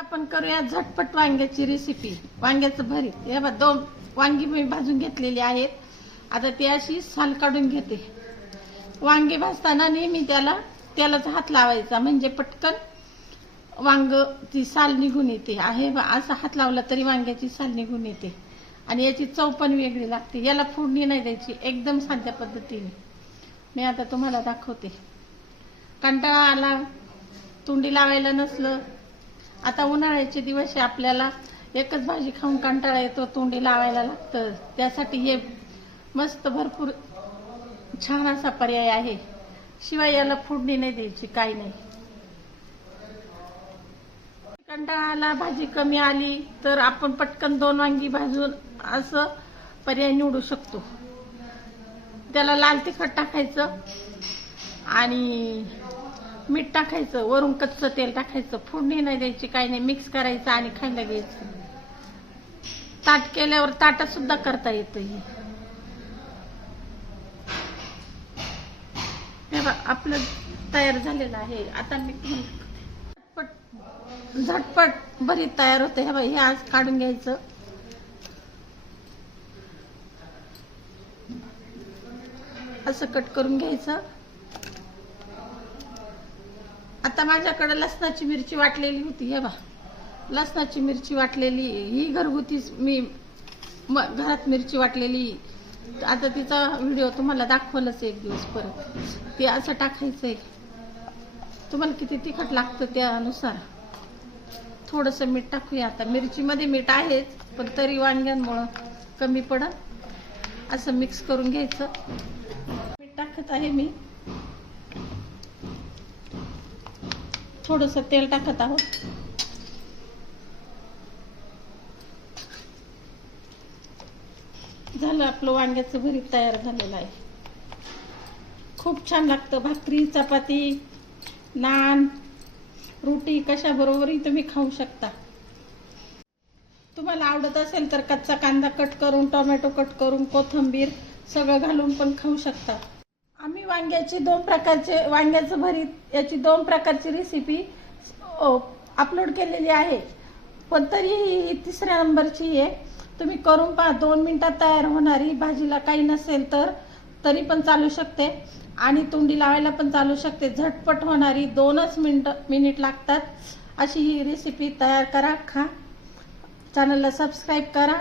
आपण करूया झटपट वांग्याची रेसिपी, वांग्याचं भरीत। हे बघा, 2 वांगी मी भाजून घेतलेली आहेत। आता ती अशी साल काढून घेते। वांगे भाजताना नेहमी त्यालाच हात लावायचा, म्हणजे पटकन वांग ती साल निघून येते। असा हात लावला तरी वांग्याची साल निघून येते आणि याची चव पण वेगळी लागते। याला फोडणी नाही द्यायची, एकदम साध्या पद्धतीने मी आता तुम्हाला दाखवते। कंटाळा आला, तोंडी लावायला नसलं, आता उन्हाळ्याचे दिवस आहे, आपल्याला एकच भाजी खाऊन कंटाळा येतो, तोंडी लावायला लागतं। त्यासाठी हे मस्त भरपूर छान असा पर्याय आहे। शिवाय याला फोडणी नाही द्यायची, काही नाही। कंटाळा आला, भाजी कमी आली तर आपण पटकन 2 वांगी भाजून असं पर्याय निवडू शकतो। त्याला लाल तिखट टाकायचं आणि मीठ टाकायचं, वरून कच्चं तेल टाकायचं, फोडणी नाही द्यायची, काही नाही। मिक्स करायचं आणि खायला घ्यायचं। ताट केल्यावर ताटात सुद्धा करता येतं। हे बघा, आपलं तयार झालेलं आहे। आता मी झटपट भरीत तयार होते। हे बघा, हे आज काढून घ्यायचं, असं कट करून घ्यायचं। आता माझ्याकडे लसणाची मिरची वाटलेली होती। हे बघा, लसणाची मिरची वाटलेली, ही घरगुतीच मी घरात मिरची वाटलेली। आता तिचा व्हिडिओ तुम्हाला दाखवलंच एक दिवस परत। ते असं टाकायचंय, तुम्हाला किती तिखट लागतं त्यानुसार। थोडंसं मीठ टाकूया। आता मिरचीमध्ये मीठ आहेच, पण तरी वांग्यांमुळं कमी पडत। असं मिक्स करून घ्यायचं। मीठ टाकत आहे मी, थोडंसं तेल टाकत आहोत। झालं, आपलं वांग्याचं भरीत तयार झालेलं आहे। खूप छान लागतं। भाकरी, चपाती, नान, रोटी कशा बरोबरही तुम्ही खाऊ शकता। तुम्हाला आवडत असेल तर कच्चा कांदा कट करून, टोमॅटो कट करून, कोथिंबीर सगळं घालून पण खाऊ शकता। आम्ही वांग्याचं भरीत याची 2 प्रकारची रेसिपी अपलोड केलेली आहे, पण तरीही ही 3ऱ्या नंबरची आहे। तुम्ही करून पहा, 2 मिनिटात तयार होणारी, भाजीला काही नसेल तर तरी पण चालू शकते आणि तोंडी लावायला पण चालू शकते। झटपट होणारी, 2च मिनिट लागतात अशी ही रेसिपी तयार करा, खा। चॅनलला सबस्क्राईब करा।